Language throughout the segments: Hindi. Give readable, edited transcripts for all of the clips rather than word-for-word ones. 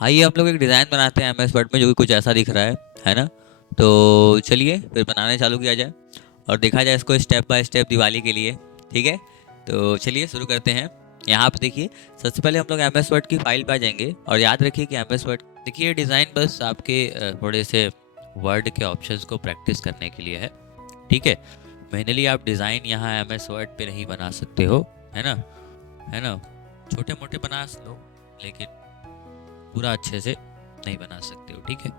आइए हम लोग एक डिज़ाइन बनाते हैं एमएस वर्ड में जो कि कुछ ऐसा दिख रहा है ना। तो चलिए फिर बनाने चालू किया जाए और देखा जाए इसको स्टेप बाय स्टेप दिवाली के लिए। ठीक है, तो चलिए शुरू करते हैं। यहाँ पे देखिए, सबसे पहले हम लोग एमएस वर्ड की फाइल पे आ जाएंगे और याद रखिए कि एमएस वर्ड, देखिए ये डिज़ाइन बस आपके थोड़े से वर्ड के ऑप्शंस को प्रैक्टिस करने के लिए है। ठीक है, मेनली आप डिज़ाइन यहाँ एमएस वर्ड पे नहीं बना सकते हो, है ना, है ना। छोटे मोटे बना लो, लेकिन पूरा अच्छे से नहीं बना सकते हो। ठीक है,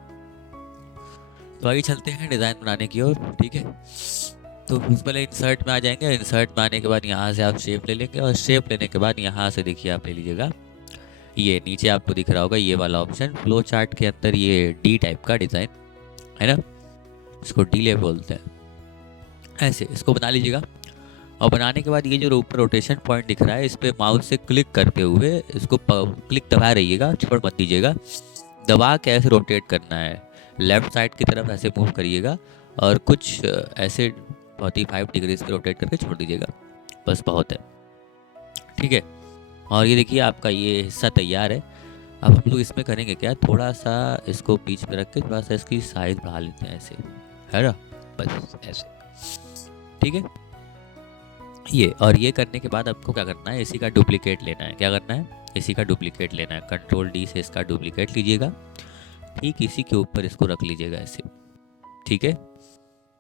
तो आगे चलते हैं डिज़ाइन बनाने की ओर। ठीक है, तो सबसे पहले इंसर्ट में आ जाएंगे। इंसर्ट में आने के बाद यहाँ से आप शेप ले लेंगे और शेप लेने के बाद यहाँ से देखिए आप ले लीजिएगा, ये नीचे आपको दिख रहा होगा ये वाला ऑप्शन, फ्लो चार्ट के अंदर ये डी टाइप का डिज़ाइन है ना, इसको डीले बोलते हैं। ऐसे इसको बना लीजिएगा और बनाने के बाद ये जो ऊपर रोटेशन पॉइंट दिख रहा है इस पर माउस से क्लिक करते हुए इसको क्लिक दबा रहिएगा, छोड़ मत दीजिएगा। दबा के ऐसे रोटेट करना है, लेफ्ट साइड की तरफ ऐसे मूव करिएगा और कुछ ऐसे 45 डिग्री पे रोटेट करके छोड़ दीजिएगा, बस बहुत है। ठीक है, और ये देखिए आपका ये हिस्सा तैयार है। अब हम लोग इसमें करेंगे क्या, थोड़ा सा इसको बीच में रख के थोड़ा सा इसकी साइज बढ़ा लेते हैं ऐसे, है ना, बस ऐसे। ठीक है, ये और ये करने के बाद आपको क्या करना है, इसी का डुप्लीकेट लेना है। क्या करना है, इसी का डुप्लीकेट लेना है। कंट्रोल डी से इसका डुप्लीकेट लीजिएगा, ठीक इसी के ऊपर इसको रख लीजिएगा ऐसे। ठीक है,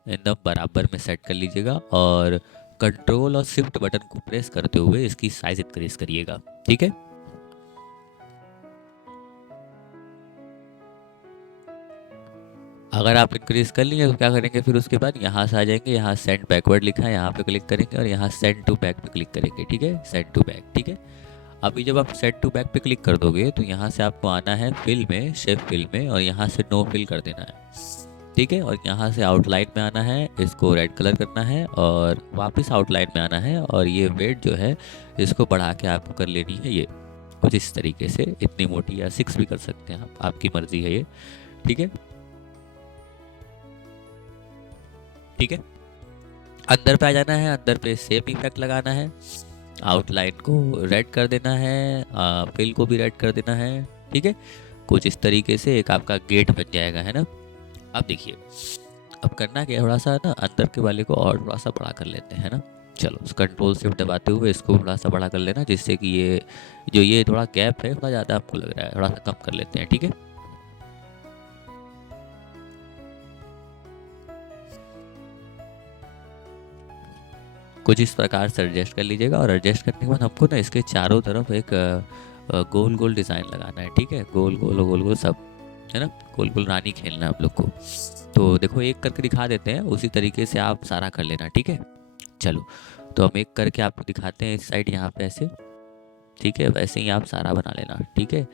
एकदम बराबर में सेट कर लीजिएगा और कंट्रोल और शिफ्ट बटन को प्रेस करते हुए इसकी साइज इंक्रीज करिएगा। ठीक है, अगर आप इंक्रीज कर लिए तो क्या करेंगे, फिर उसके बाद यहाँ से आ जाएंगे, यहाँ सेंड बैकवर्ड लिखा है, यहाँ पे क्लिक करेंगे और यहाँ सेंड टू बैक पे क्लिक करेंगे। ठीक है, सेंड टू बैक। ठीक है, अभी जब आप सेट टू बैक पे क्लिक कर दोगे तो यहाँ से आपको आना है फिल में, शेप फिल में, और यहाँ से नो फिल कर देना है। ठीक है, और यहाँ से आउटलाइन में आना है, इसको रेड कलर करना है और वापस आउटलाइन में आना है और ये वेट जो है इसको बढ़ा के आपको कर लेनी है ये कुछ इस तरीके से, इतनी मोटी, या 6 भी कर सकते हैं आप, आपकी मर्जी है ये। ठीक है, ठीक है, अंदर पे आ जाना है, अंदर पे शेप इफेक्ट लगाना है, आउटलाइन को रेड कर देना है, फिल को भी रेड कर देना है। ठीक है, कुछ इस तरीके से एक आपका गेट बन जाएगा, है ना। अब देखिए, अब करना क्या है, थोड़ा सा ना अंदर के वाले को और थोड़ा सा बड़ा कर लेते हैं ना। चलो कंट्रोल शिफ्ट दबाते हुए इसको थोड़ा सा बड़ा कर लेना, जिससे कि ये जो ये थोड़ा गैप है थोड़ा ज़्यादा आपको लग रहा है, थोड़ा सा कम कर लेते हैं। ठीक है, कुछ इस प्रकार से एडजस्ट कर लीजिएगा और एडजस्ट करने के बाद हमको ना इसके चारों तरफ एक गोल गोल डिज़ाइन लगाना है। ठीक है, गोल गोल गोल गोल सब, है ना, गोल गोल रानी खेलना है आप लोग को। तो देखो एक करके दिखा देते हैं, उसी तरीके से आप सारा कर लेना। ठीक है, चलो तो हम एक करके आपको दिखाते हैं इस साइड यहाँ पे ऐसे। ठीक है, वैसे ही आप सारा बना लेना। ठीक है,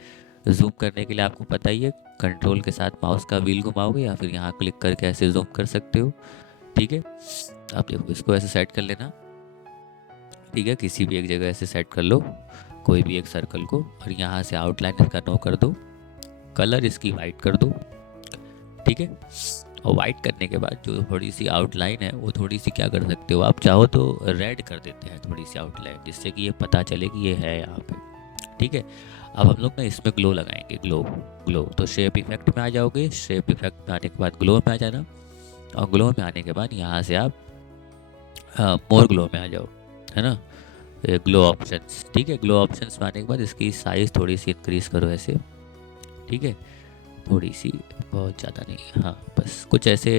जूम करने के लिए आपको पता ही है, कंट्रोल के साथ माउस का व्हील घुमाओगे या फिर यहाँ क्लिक करके ऐसे जूम कर सकते हो। ठीक है, आप देखो इसको ऐसे सेट कर लेना। ठीक है, किसी भी एक जगह ऐसे सेट कर लो, कोई भी एक सर्कल को, और यहाँ से आउटलाइन इसका नो कर दो, कलर इसकी वाइट कर दो। ठीक है, और वाइट करने के बाद जो थोड़ी सी आउटलाइन है वो थोड़ी सी क्या कर सकते हो, आप चाहो तो रेड कर देते हैं थोड़ी सी आउटलाइन, जिससे कि ये पता चले कि ये है यहाँ पे। ठीक है, अब हम लोग ना इसमें ग्लो लगाएंगे, ग्लो। ग्लो तो शेप इफेक्ट में आ जाओगे, शेप इफेक्ट में आने के बाद ग्लो में आ जाना, और ग्लो में आने के बाद यहाँ से आप मोर ग्लो में आ जाओ, है ना, ग्लो ऑप्शंस। ठीक है, ग्लो ऑप्शंस में आने के बाद इसकी साइज़ थोड़ी सी इंक्रीज़ करो ऐसे। ठीक है, थोड़ी सी, बहुत ज़्यादा नहीं, हाँ बस कुछ ऐसे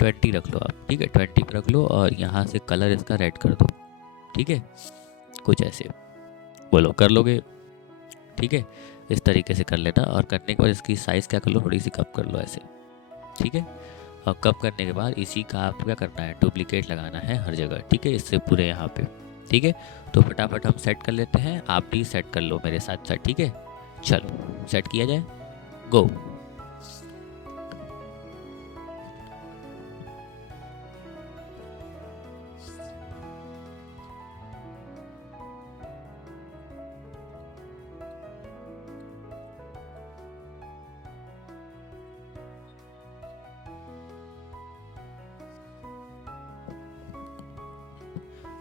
20 रख लो आप। ठीक है, 20 पे रख लो और यहाँ से कलर इसका रेड कर दो। ठीक है, कुछ ऐसे, बोलो कर लोगे। ठीक है, इस तरीके से कर लेना और करने के बाद इसकी साइज़ क्या कर लो, थोड़ी सी कम कर लो ऐसे। ठीक है, और कम करने के बाद इसी का आप क्या करना है, डुप्लीकेट लगाना है हर जगह। ठीक है, इससे पूरे यहाँ पे। ठीक है, तो फटाफट हम सेट कर लेते हैं, आप भी सेट कर लो मेरे साथ साथ। ठीक है, चलो सेट किया जाए, गो।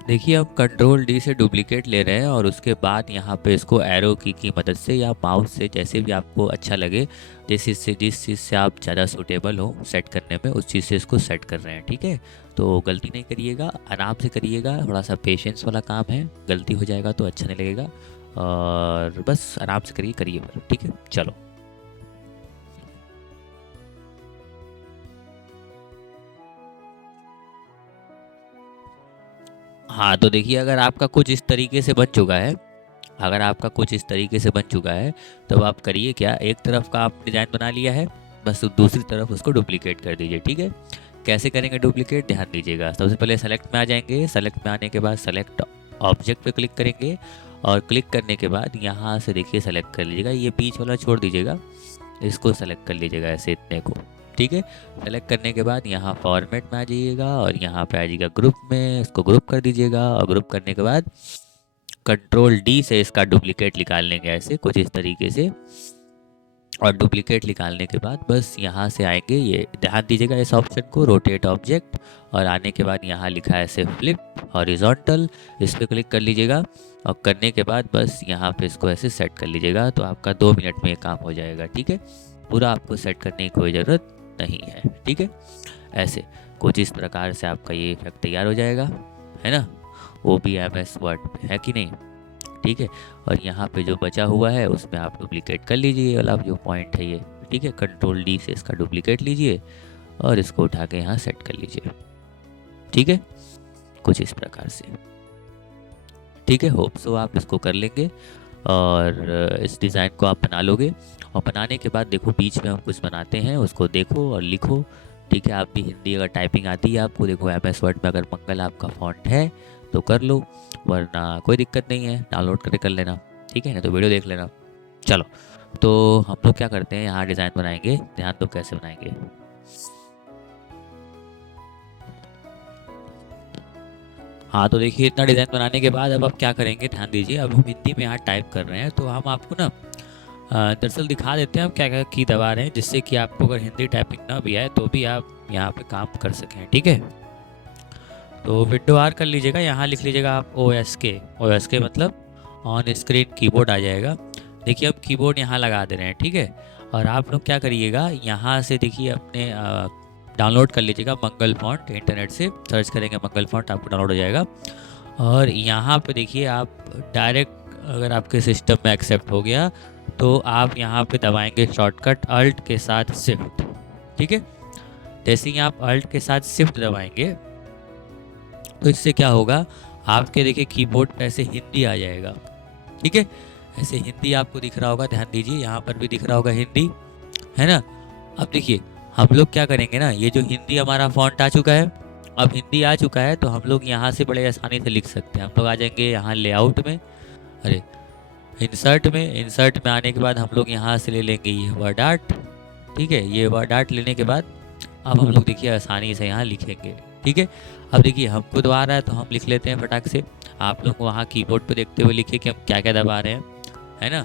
देखिए हम कंट्रोल डी से डुप्लीकेट ले रहे हैं और उसके बाद यहाँ पे इसको एरो की मदद से या माउस से जैसे भी आपको अच्छा लगे, जिस चीज़ से आप ज़्यादा सूटेबल हो सेट करने में, उस चीज़ से इसको सेट कर रहे हैं। ठीक है, तो गलती नहीं करिएगा, आराम से करिएगा, थोड़ा सा पेशेंस वाला काम है, गलती हो जाएगा तो अच्छा नहीं लगेगा, और बस आराम से करिए। ठीक है, चलो। हाँ तो देखिए, अगर आपका कुछ इस तरीके से बन चुका है, तो आप करिए क्या, एक तरफ का आप डिज़ाइन बना लिया है, बस दूसरी तरफ उसको डुप्लीकेट कर दीजिए। ठीक है, कैसे करेंगे डुप्लीकेट, ध्यान दीजिएगा। सबसे पहले सेलेक्ट में आ जाएंगे, सेलेक्ट में आने के बाद सेलेक्ट ऑब्जेक्ट पे क्लिक करेंगे, और क्लिक करने के बाद यहाँ से देखिए सेलेक्ट कर लीजिएगा, ये बीच वाला छोड़ दीजिएगा, इसको सेलेक्ट कर लीजिएगा ऐसे इतने को। ठीक है, सेलेक्ट करने के बाद यहाँ फॉर्मेट में आ जाइएगा और यहाँ पे आ जाइएगा ग्रुप में, इसको ग्रुप कर दीजिएगा, और ग्रुप करने के बाद कंट्रोल डी से इसका डुप्लीकेट निकाल लेंगे ऐसे कुछ इस तरीके से। और डुप्लीकेट निकालने के बाद बस यहाँ से आएंगे, ये ध्यान दीजिएगा इस ऑप्शन को, रोटेट ऑब्जेक्ट, और आने के बाद यहाँ लिखा है ऐसे फ्लिप हॉरिजॉन्टल, इस पर क्लिक कर लीजिएगा, और करने के बाद बस यहाँ पे इसको ऐसे सेट कर लीजिएगा, तो आपका 2 मिनट में ये काम हो जाएगा। ठीक है, पूरा आपको सेट करने की कोई ज़रूरत नहीं है। ठीक है, ऐसे कुछ इस प्रकार से आपका ये इफेक्ट तैयार हो जाएगा, है ना, वो भी MS वर्ड में, है कि नहीं। ठीक है, और यहाँ पे जो बचा हुआ है उसमें आप डुप्लीकेट कर लीजिए, वाला जो पॉइंट है ये। ठीक है, कंट्रोल डी से इसका डुप्लीकेट लीजिए और इसको उठा के यहाँ सेट कर लीजिए। ठीक है, कुछ इस प्रकार से। ठीक है, होप सो आप इसको कर लेंगे और इस डिज़ाइन को आप बना लोगे। और बनाने के बाद देखो, बीच में हम कुछ बनाते हैं, उसको देखो और लिखो। ठीक है, आप भी हिंदी अगर टाइपिंग आती है आपको, देखो MS वर्ड में अगर मंगल आपका फॉन्ट है तो कर लो, वरना कोई दिक्कत नहीं है, डाउनलोड करके कर लेना। ठीक है, ना तो वीडियो देख लेना। चलो, तो हम लोग क्या करते हैं, यहाँ डिज़ाइन बनाएंगे, ध्यान दो कैसे बनाएंगे। हाँ तो देखिए, इतना डिज़ाइन बनाने के बाद अब आप क्या करेंगे, ध्यान दीजिए। अब हम हिंदी में यहाँ टाइप कर रहे हैं, तो हम आपको ना दरअसल दिखा देते हैं हम क्या क्या की दबा रहे हैं, जिससे कि आपको अगर हिंदी टाइपिंग ना भी आए तो भी आप यहाँ पे काम कर सकें। ठीक है, तो विंडो R कर लीजिएगा, यहाँ लिख लीजिएगा आप OSK मतलब ऑन स्क्रीन कीबोर्ड आ जाएगा। देखिए, अब कीबोर्ड यहाँ लगा दे रहे हैं। ठीक है, और आप लोग क्या करिएगा, यहाँ से देखिए अपने डाउनलोड कर लीजिएगा मंगल फॉन्ट, इंटरनेट से सर्च करेंगे मंगल फॉन्ट, आपको डाउनलोड हो जाएगा। और यहाँ पे देखिए, आप डायरेक्ट अगर आपके सिस्टम में एक्सेप्ट हो गया तो आप यहाँ पे दबाएंगे शॉर्टकट अल्ट के साथ शिफ्ट। ठीक है, जैसे ही आप अल्ट के साथ शिफ्ट दबाएंगे तो इससे क्या होगा, आपके देखिए कीबोर्ड पे ऐसे हिंदी आ जाएगा। ठीक है, ऐसे हिंदी आपको दिख रहा होगा, ध्यान दीजिए, यहाँ पर भी दिख रहा होगा हिंदी, है ना। अब देखिए, हम लोग क्या करेंगे ना, ये जो हिंदी हमारा फॉन्ट आ चुका है, अब हिंदी आ चुका है तो हम लोग यहाँ से बड़े आसानी से लिख सकते हैं। हम लोग आ जाएंगे यहाँ लेआउट में, अरे इंसर्ट में आने के बाद हम लोग यहाँ से ले लेंगे ये वर्ड आर्ट। ठीक है, ये वर्ड आर्ट लेने के बाद अब हम लोग देखिए आसानी से यहाँ लिखेंगे। ठीक है, अब देखिए हमको दबा रहा है तो हम लिख लेते हैं फटाक से। आप लोग वहाँ कीबोर्ड पे देखते हुए लिखिए कि हम क्या क्या दबा रहे हैं, है ना।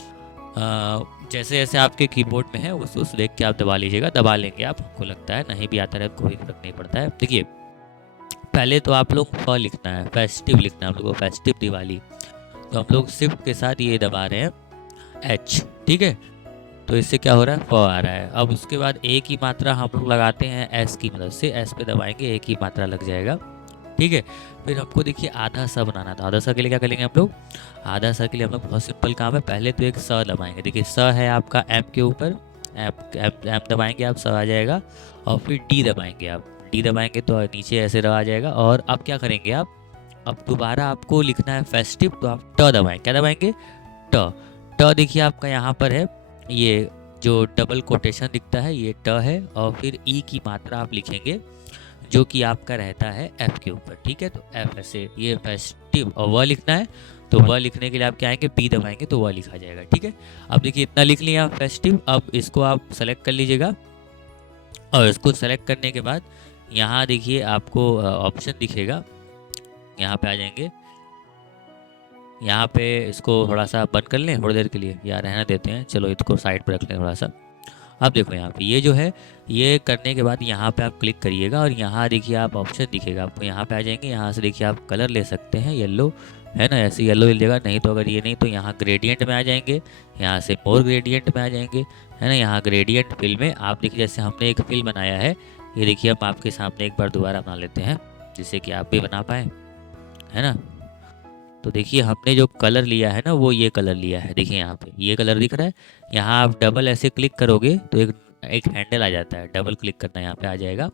जैसे जैसे आपके कीबोर्ड में है उस देख के आप दबा लीजिएगा, दबा लेंगे आप, हमको लगता है नहीं भी आता है कोई फर्क नहीं पड़ता है। देखिए, पहले तो आप लोग फ लिखना है, फेस्टिव लिखना है आप लोगों को, फेस्टिव दिवाली, तो हम लोग शिफ्ट के साथ ये दबा रहे हैं H। ठीक है, तो इससे क्या हो रहा है, फ आ रहा है। अब उसके बाद ए की मात्रा हम लोग लगाते हैं S की मदद से, S पे दबाएंगे, ए की मात्रा लग जाएगा। ठीक है, फिर हमको देखिए आधा सा बनाना था। आधा सा के लिए क्या करेंगे हम लोग, आधा सा के लिए हम लोग बहुत सिंपल काम है, पहले तो एक स दबाएंगे। देखिए स है आपका M के ऊपर, M दबाएंगे आप, स आ जाएगा, और फिर D दबाएंगे आप, D दबाएंगे तो नीचे ऐसे आ जाएगा। और अब क्या करेंगे आप, अब दोबारा आपको लिखना है फेस्टिव, तो आप ट दबाएंगे, क्या दबाएंगे, ट देखिए आपका यहाँ पर है, ये जो डबल कोटेशन दिखता है ये ट है, और फिर ई की मात्रा आप लिखेंगे जो कि आपका रहता है F के ऊपर। ठीक है, तो F ऐसे ये फेस्टिव, और वह लिखना है तो वह लिखने के लिए आप क्या आएंगे, P दबाएंगे तो वह लिखा जाएगा। ठीक है, अब देखिए इतना लिख लिया फेस्टिव। अब इसको आप सेलेक्ट कर लीजिएगा, और इसको सेलेक्ट करने के बाद यहाँ देखिए आपको ऑप्शन दिखेगा, यहाँ पे आ जाएंगे, यहाँ पे इसको थोड़ा सा बंद कर लें थोड़ी देर के लिए, या रहना देते हैं, चलो इसको साइड पर रख लें थोड़ा सा। अब देखो यहाँ पे ये जो है, ये करने के बाद यहाँ पे आप क्लिक करिएगा और यहाँ देखिए आप ऑप्शन दिखेगा आपको, यहाँ पे आ जाएंगे। यहाँ से देखिए आप कलर ले सकते हैं, येलो है ना, ऐसे येलो ले लेगा। नहीं तो अगर ये नहीं तो यहाँ ग्रेडियंट में आ जाएंगे, यहाँ से मोर ग्रेडियंट में आ जाएंगे, है ना। यहाँ ग्रेडियंट फिल में आप देखिए, जैसे हमने एक फिल बनाया है, ये देखिए हम आपके सामने एक बार दोबारा बना लेते हैं जिससे कि आप भी बना पाएँ, है ना। तो देखिए हमने जो कलर लिया है ना, वो ये कलर लिया है। देखिए यहाँ पे ये कलर दिख रहा है। यहाँ आप डबल ऐसे क्लिक करोगे तो एक एक हैंडल आ जाता है, डबल क्लिक करना, यहाँ पे आ जाएगा।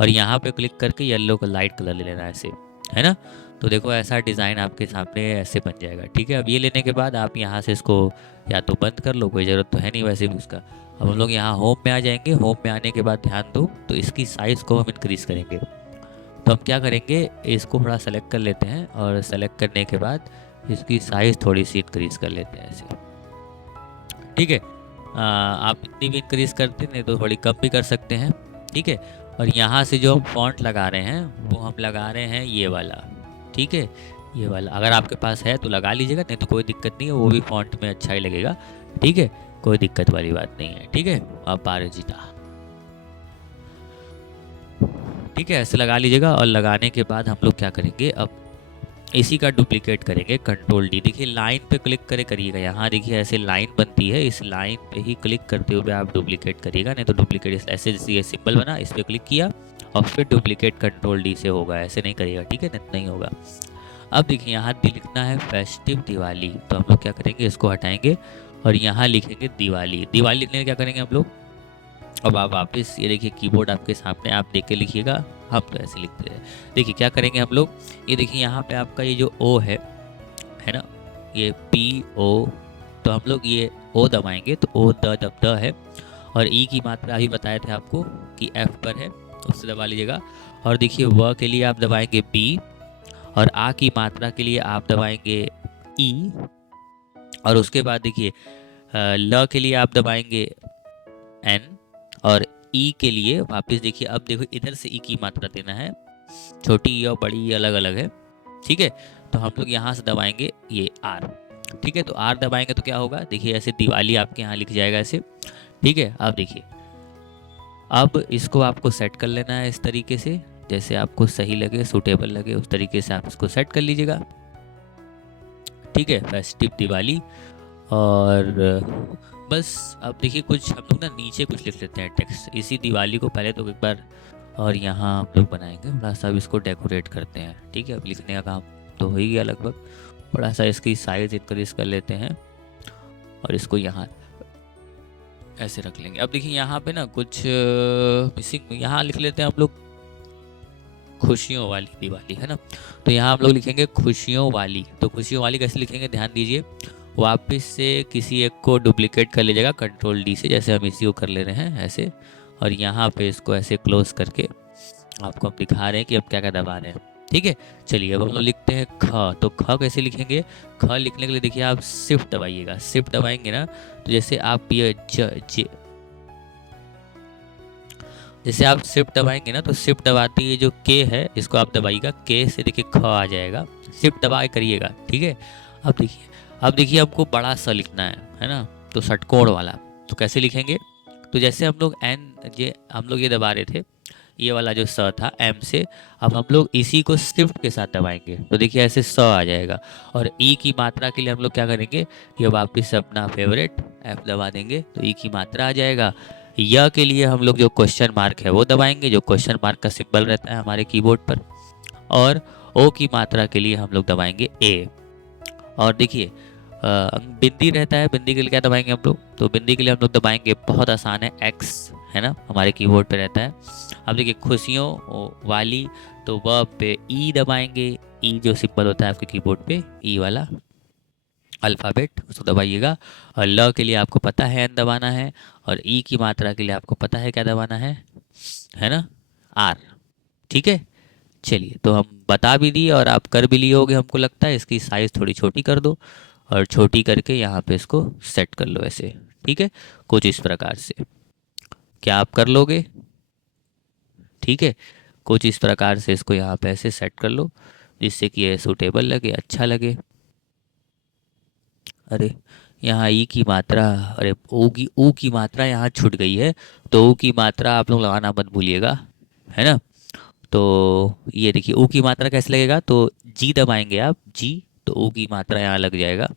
और यहाँ पे क्लिक करके येलो का लाइट कलर ले लेना ऐसे, है ना। तो देखो ऐसा डिज़ाइन आपके सामने ऐसे बन जाएगा, ठीक है। अब ये लेने के बाद आप यहाँ से इसको या तो बंद कर लो, कोई ज़रूरत तो है नहीं वैसे भी उसका। अब हम लोग यहाँ होम में आ जाएंगे। होम में आने के बाद ध्यान दो, तो इसकी साइज़ को हम इंक्रीज़ करेंगे। तो हम क्या करेंगे, इसको थोड़ा सेलेक्ट कर लेते हैं और सेलेक्ट करने के बाद इसकी साइज़ थोड़ी सी इंक्रीज़ कर लेते हैं ऐसे, ठीक है। आप इतनी भी इंक्रीज़ करते नहीं तो थोड़ी कम भी कर सकते हैं, ठीक है। और यहाँ से जो हम फॉन्ट लगा रहे हैं वो हम लगा रहे हैं ये वाला, ठीक है। ये वाला अगर आपके पास है तो लगा लीजिएगा, नहीं तो कोई दिक्कत नहीं है, वो भी फॉन्ट में अच्छा ही लगेगा, ठीक है। कोई दिक्कत वाली बात नहीं है, ठीक है। आप पारजीता, ठीक है, ऐसे लगा लीजिएगा। और लगाने के बाद हम लोग क्या करेंगे, अब इसी का डुप्लीकेट करेंगे, कंट्रोल डी। देखिए लाइन पे क्लिक करे करिएगा, यहाँ देखिए ऐसे लाइन बनती है, इस लाइन पे ही क्लिक करते हुए आप डुप्लीकेट करिएगा, नहीं तो डुप्लीकेट ऐसे जैसे ये सिंबल बना, इस पर क्लिक किया और फिर डुप्लीकेट कंट्रोल डी से होगा, ऐसे नहीं करिएगा, ठीक है, नहीं होगा। अब देखिए यहाँ लिखना है फेस्टिव दिवाली, तो हम लोग क्या करेंगे, इसको हटाएंगे और यहाँ लिखेंगे दिवाली। दिवाली लिखने के क्या करेंगे हम लोग, अब आप वापस ये देखिए कीबोर्ड आपके सामने, आप देख के लिखिएगा, हम तो ऐसे लिखते हैं। देखिए क्या करेंगे हम लोग, ये देखिए यहाँ पे आपका ये जो ओ है ना, ये पी ओ, तो हम लोग ये ओ दबाएंगे तो ओ द है। और ई की मात्रा अभी बताए थे आपको कि एफ पर है, उससे दबा लीजिएगा। और देखिए व के लिए आप दबाएंगे बी, और आ की मात्रा के लिए आप दबाएंगे ई, और उसके बाद देखिए ल के लिए आप दबाएंगे एन, और ई के लिए वापस देखिए, अब देखो इधर से ई की मात्रा देना है, छोटी ई और बड़ी ई अलग अलग है, ठीक है। तो हम लोग यहाँ से दबाएंगे ये आर, ठीक है। तो आर दबाएंगे तो क्या होगा, देखिए ऐसे दिवाली आपके यहाँ लिख जाएगा ऐसे, ठीक है। अब देखिए, अब इसको आपको सेट कर लेना है इस तरीके से, जैसे आपको सही लगे, सूटेबल लगे, उस तरीके से आप इसको सेट कर लीजिएगा, ठीक है। फेस्टिव दिवाली। और बस अब देखिए कुछ हम लोग ना नीचे कुछ लिख लेते हैं टेक्स्ट, इसी दिवाली को पहले तो एक बार, और यहाँ हम लोग बनाएंगे थोड़ा सा, अब इसको डेकोरेट करते हैं, ठीक है। अब लिखने का काम तो हो ही गया लगभग, थोड़ा सा इसकी साइज़ इंक्रीज कर लेते हैं और इसको यहाँ ऐसे रख लेंगे। अब देखिए यहाँ पे ना कुछ मिसिंग, यहाँ लिख लेते हैं हम लोग खुशियों वाली दिवाली, है ना। तो यहाँ हम लोग लिखेंगे खुशियों वाली। तो खुशियों वाली कैसे लिखेंगे, ध्यान दीजिए, वापस से किसी एक को डुप्लीकेट कर लीजिएगा कंट्रोल डी से, जैसे हम इसी को कर ले रहे हैं ऐसे, और यहाँ पे इसको ऐसे क्लोज करके आपको हम दिखा रहे हैं कि अब क्या क्या दबा रहे हैं, ठीक है। चलिए अब हम लोग लिखते हैं ख। तो ख कैसे लिखेंगे, ख लिखने के लिए देखिए आप शिफ्ट दबाइएगा, शिफ्ट दबाएंगे ना तो जैसे आप ये जैसे आप शिफ्ट दबाएंगे ना, तो शिफ्ट दबाते ही जो के है इसको आप दबाइएगा, के से देखिए ख आ जाएगा, शिफ्ट दबा करिएगा, ठीक है। अब देखिए आपको बड़ा सा लिखना है ना, तो षटकोण वाला, तो कैसे लिखेंगे, तो जैसे हम लोग हम लोग ये दबा रहे थे, ये वाला जो स था एम से, अब हम लोग इसी को शिफ्ट के साथ दबाएंगे तो देखिए ऐसे स आ जाएगा। और ई की मात्रा के लिए हम लोग क्या करेंगे, ये वापस अपना फेवरेट एफ दबा देंगे तो ई की मात्रा आ जाएगा। य के लिए हम लोग जो क्वेश्चन मार्क है वो दबाएंगे, जो क्वेश्चन मार्क का सिंबल रहता है हमारे कीबोर्ड पर। और ओ की मात्रा के लिए हम लोग दबाएंगे ए। और देखिए बिंदी रहता है, बिंदी के लिए क्या दबाएंगे हम लोग, तो बिंदी के लिए हम लोग दबाएंगे, बहुत आसान है, एक्स, है ना, हमारे कीबोर्ड पे रहता है। अब देखिए खुशियों वाली, तो वह पे ई दबाएंगे, ई जो सिंबल होता है आपके कीबोर्ड पे, ई वाला अल्फ़ाबेट, उसको दबाइएगा। और ल के लिए आपको पता है एन दबाना है, और ई की मात्रा के लिए आपको पता है क्या दबाना है ना, आर, ठीक है। चलिए तो हम बता भी दिए और आप कर भी लिए होगे, हमको लगता है। इसकी साइज़ थोड़ी छोटी कर दो, और छोटी करके यहाँ पे इसको सेट कर लो ऐसे, ठीक है, कुछ इस प्रकार से। क्या आप कर लोगे, ठीक है, कुछ इस प्रकार से इसको यहाँ पे ऐसे सेट कर लो जिससे कि ये सूटेबल लगे, अच्छा लगे। अरे यहाँ ई की मात्रा, अरे ओ की मात्रा यहाँ छूट गई है। तो ओ की मात्रा आप लोग लगाना मत भूलिएगा, है ना। तो ये देखिए ओ की मात्रा कैसे लगेगा, तो जी दबाएंगे आप, जी, तो ओ की मात्रा यहाँ लग जाएगा।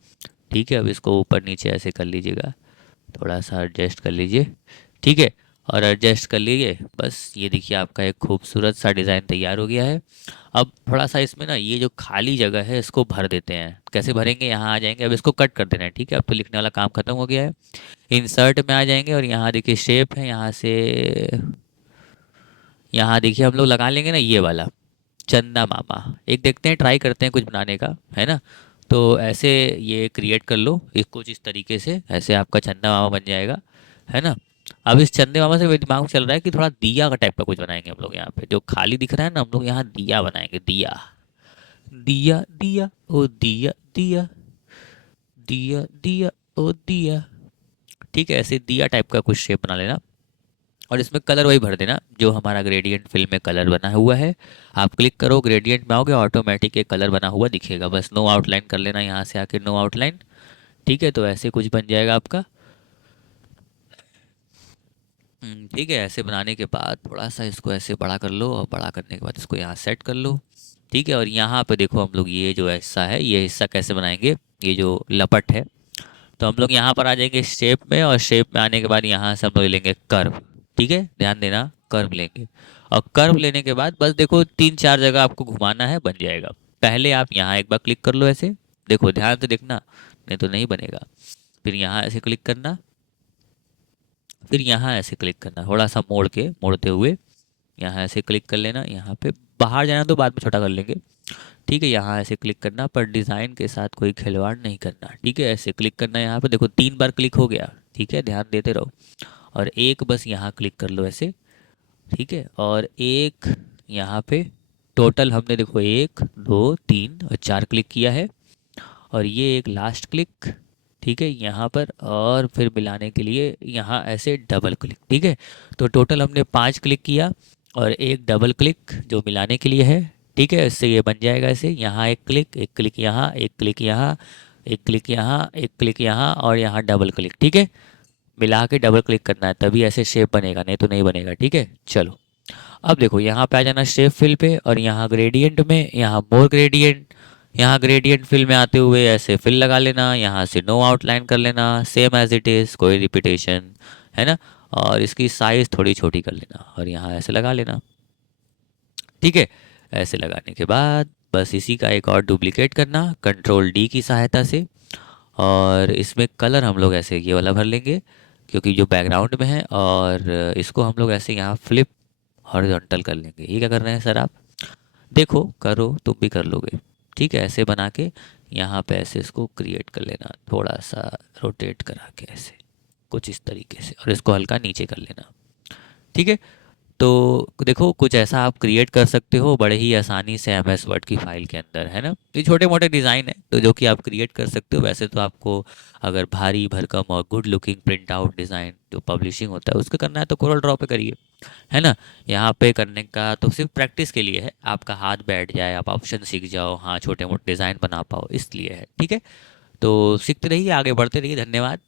ठीक है, अब इसको ऊपर नीचे ऐसे कर लीजिएगा, थोड़ा सा एडजस्ट कर लीजिए। ठीक है, और एडजस्ट कर लीजिए, बस ये देखिए आपका एक खूबसूरत सा डिज़ाइन तैयार हो गया है। अब थोड़ा सा इसमें ना ये जो खाली जगह है इसको भर देते हैं। कैसे भरेंगे, यहाँ आ जाएंगे, अब इसको कट कर देना है। ठीक है, अब तो लिखने वाला काम खत्म हो गया है। इंसर्ट में आ जाएंगे और यहाँ देखिए शेप है, यहाँ से यहाँ देखिए हम लोग लगा लेंगे ना ये वाला चंदा मामा। एक देखते हैं, ट्राई करते हैं कुछ बनाने का, है ना। तो ऐसे ये क्रिएट कर लो एक कुछ इस तरीके से, ऐसे आपका चंदा मामा बन जाएगा, है ना। अब इस चंदे मामा से मेरे दिमाग में चल रहा है कि थोड़ा दिया का टाइप का कुछ बनाएंगे हम लोग। यहाँ पे जो खाली दिख रहा है ना, हम लोग यहाँ दिया बनाएंगे, दिया, दिया, दिया, ओ दिया, दिया, दिया, दिया, ओ दिया। ठीक है, ऐसे दिया टाइप का कुछ शेप बना लेना और इसमें कलर वही भर देना जो हमारा ग्रेडियंट फिल में कलर बना हुआ है। आप क्लिक करो, ग्रेडियंट में आओगे, ऑटोमेटिक एक कलर बना हुआ दिखेगा, बस नो आउटलाइन कर लेना यहाँ से आके, नो आउटलाइन। ठीक है, तो ऐसे कुछ बन जाएगा आपका। ठीक है, ऐसे बनाने के बाद थोड़ा सा इसको ऐसे बड़ा कर लो और बड़ा करने के बाद इसको यहाँ सेट कर लो। ठीक है, और यहाँ पे देखो हम लोग ये जो हिस्सा है, ये हिस्सा कैसे बनाएंगे, ये जो लपट है, तो हम लोग यहाँ पर आ जाएंगे शेप में, और शेप में आने के बाद यहाँ से हम लोग लेंगे कर्व। ठीक है, ध्यान देना, कर्व लेंगे। और कर्व लेने के बाद बस देखो 3-4 जगह आपको घुमाना है, बन जाएगा। पहले आप यहाँ एक बार क्लिक कर लो ऐसे, देखो ध्यान से देखना, नहीं तो नहीं बनेगा। फिर यहाँ ऐसे क्लिक करना, फिर यहाँ ऐसे क्लिक करना, थोड़ा सा मोड़ के, मोड़ते हुए यहाँ ऐसे क्लिक कर लेना। यहाँ पे बाहर जाना तो बाद में छोटा कर लेंगे। ठीक है, यहाँ ऐसे क्लिक करना, पर डिज़ाइन के साथ कोई खिलवाड़ नहीं करना। ठीक है, ऐसे क्लिक करना, यहाँ पे देखो 3 बार क्लिक हो गया। ठीक है, ध्यान देते रहो। और एक बस यहाँ क्लिक कर लो ऐसे। ठीक है, और एक यहाँ पे टोटल हमने देखो 1 2 3 और 4 क्लिक किया है, और ये एक लास्ट क्लिक। ठीक है, यहाँ पर, और फिर मिलाने के लिए यहाँ ऐसे डबल क्लिक। ठीक है, तो टोटल हमने 5 क्लिक किया और एक डबल क्लिक जो मिलाने के लिए है। ठीक है, इससे ये बन जाएगा ऐसे, यहाँ एक क्लिक यहाँ, एक क्लिक यहाँ, एक क्लिक यहाँ, एक क्लिक यहाँ, और यहाँ डबल क्लिक। ठीक है, मिला के डबल क्लिक करना है, तभी ऐसे शेप बनेगा, नहीं तो नहीं बनेगा। ठीक है, चलो अब देखो यहाँ पे आ जाना शेप फिल पे, और यहाँ ग्रेडियंट में, यहाँ मोर ग्रेडियंट, यहाँ ग्रेडियंट फिल में आते हुए ऐसे फिल लगा लेना, यहाँ से नो आउटलाइन कर लेना, सेम एज इट इज़, कोई रिपीटेशन, है ना। और इसकी साइज़ थोड़ी छोटी कर लेना और यहाँ ऐसे लगा लेना। ठीक है, ऐसे लगाने के बाद बस इसी का एक और डुप्लीकेट करना कंट्रोल डी की सहायता से, और इसमें कलर हम लोग ऐसे ये वाला भर लेंगे क्योंकि जो बैकग्राउंड में है, और इसको हम लोग ऐसे यहाँ फ्लिप हॉरिजॉन्टल कर लेंगे। ये क्या कर रहे हैं सर आप, देखो करो, तुम भी कर लोगे। ठीक है, ऐसे बना के यहाँ पे ऐसे इसको क्रिएट कर लेना, थोड़ा सा रोटेट करा के ऐसे कुछ इस तरीके से, और इसको हल्का नीचे कर लेना। ठीक है, तो देखो कुछ ऐसा आप क्रिएट कर सकते हो बड़े ही आसानी से एम एस वर्ड की फाइल के अंदर, है ना। ये छोटे मोटे डिज़ाइन है तो जो कि आप क्रिएट कर सकते हो। वैसे तो आपको अगर भारी भरकम और good looking print out design जो पब्लिशिंग होता है उसका करना है तो कोरल ड्रॉ पे करिए, है ना। यहाँ पे करने का तो सिर्फ प्रैक्टिस के लिए है, आपका हाथ बैठ जाए, आप ऑप्शन सीख जाओ, हाँ छोटे मोटे डिज़ाइन बना पाओ, इसलिए है। ठीक है, तो सीखते रहिए, आगे बढ़ते रहिए। धन्यवाद।